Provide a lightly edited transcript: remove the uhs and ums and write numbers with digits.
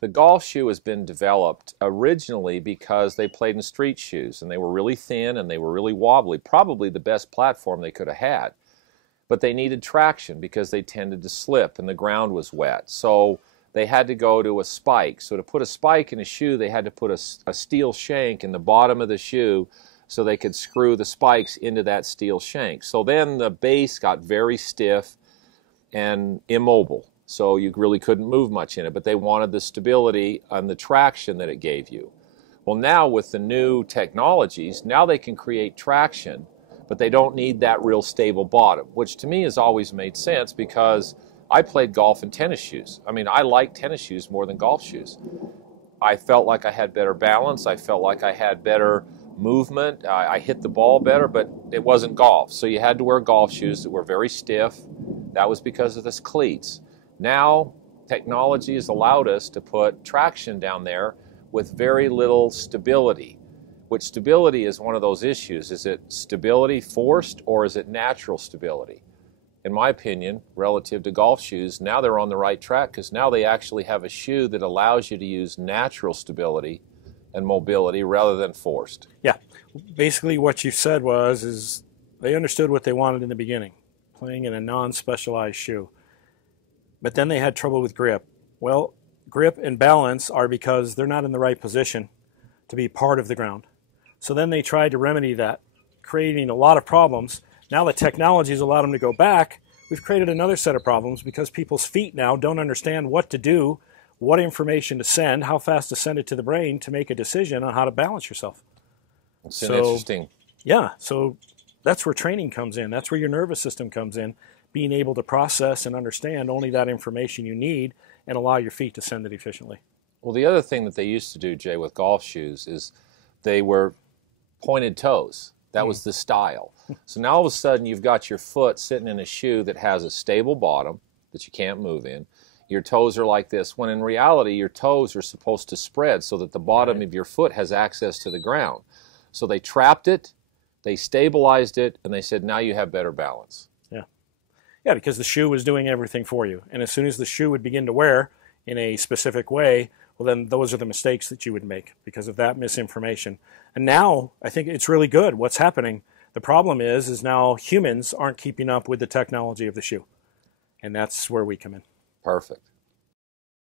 The golf shoe has been developed originally because they played in street shoes, and they were really thin and they were really wobbly, probably the best platform they could have had. But they needed traction because they tended to slip and the ground was wet. So they had to go to a spike. So to put a spike in a shoe, they had to put a steel shank in the bottom of the shoe so they could screw the spikes into that steel shank. So then the base got very stiff and immobile. So you really couldn't move much in it, but they wanted the stability and the traction that it gave you. Well, now with the new technologies, now they can create traction, but they don't need that real stable bottom, which to me has always made sense because I played golf in tennis shoes. I mean, I like tennis shoes more than golf shoes. I felt like I had better balance. I felt like I had better movement. I hit the ball better, but it wasn't golf. So you had to wear golf shoes that were very stiff. That was because of the cleats. Now, technology has allowed us to put traction down there with very little stability, which stability is one of those issues. Is it stability forced or is it natural stability? In my opinion, relative to golf shoes, now they're on the right track because now they actually have a shoe that allows you to use natural stability and mobility rather than forced. Yeah, basically what you said is they understood what they wanted in the beginning, playing in a non-specialized shoe. But then they had trouble with grip. Well, grip and balance are because they're not in the right position to be part of the ground. So then they tried to remedy that, creating a lot of problems. Now the technology has allowed them to go back. We've created another set of problems because people's feet now don't understand what to do, what information to send, how fast to send it to the brain to make a decision on how to balance yourself. It's interesting. Yeah, so that's where training comes in. That's where your nervous system comes in. Being able to process and understand only that information you need and allow your feet to send it efficiently. Well, the other thing that they used to do, Jay, with golf shoes is they were pointed toes. That was the style. So now all of a sudden you've got your foot sitting in a shoe that has a stable bottom that you can't move in. Your toes are like this, when in reality your toes are supposed to spread so that the bottom of your foot has access to the ground. So they trapped it, they stabilized it, and they said, now you have better balance. Yeah, because the shoe was doing everything for you. And as soon as the shoe would begin to wear in a specific way, well, then those are the mistakes that you would make because of that misinformation. And now I think it's really good what's happening. The problem is now humans aren't keeping up with the technology of the shoe. And that's where we come in. Perfect.